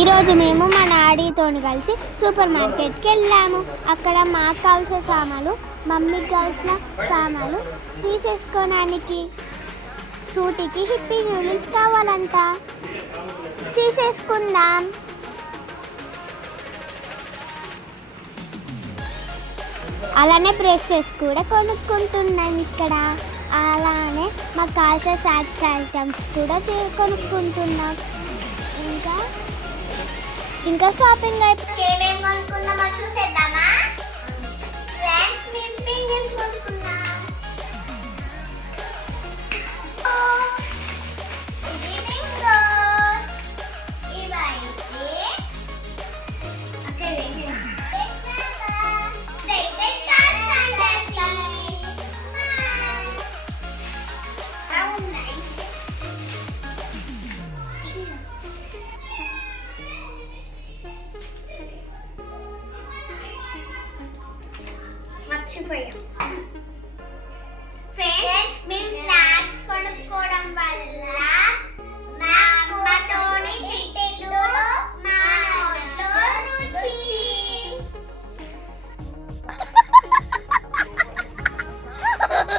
ఈరోజు మేము మా డాడీతో కలిసి సూపర్ మార్కెట్కి వెళ్ళాము. అక్కడ మాకు కావాల్సిన సామాన్లు, మమ్మీకి కావాల్సిన సామాన్లు తీసేసుకోవడానికి. ఫ్రూటీకి హిప్పీ నూడిల్స్ కావాలంట, తీసేసుకుందాం. అలానే బ్రషెస్ కూడా కొనుక్కుంటున్నాం ఇక్కడ. అలానే మాకు కావాల్సిన స్నాక్స్ ఐటమ్స్ కూడా కొనుక్కుంటున్నాం. ఇంకా షాపింగ్ అయిపోయి ఏమేమి కొనుక్కుందామో చూసేద్దామా? ఫ్రెండ్స్, మేము పెన్సిల్స్ కొనుక్కున్నాం. ఇది బింగో. ఇవైతే మర్చిపోయాం. ఫ్రెండ్స్, మేము స్నాక్స్ కొనుక్కోవడం వల్ల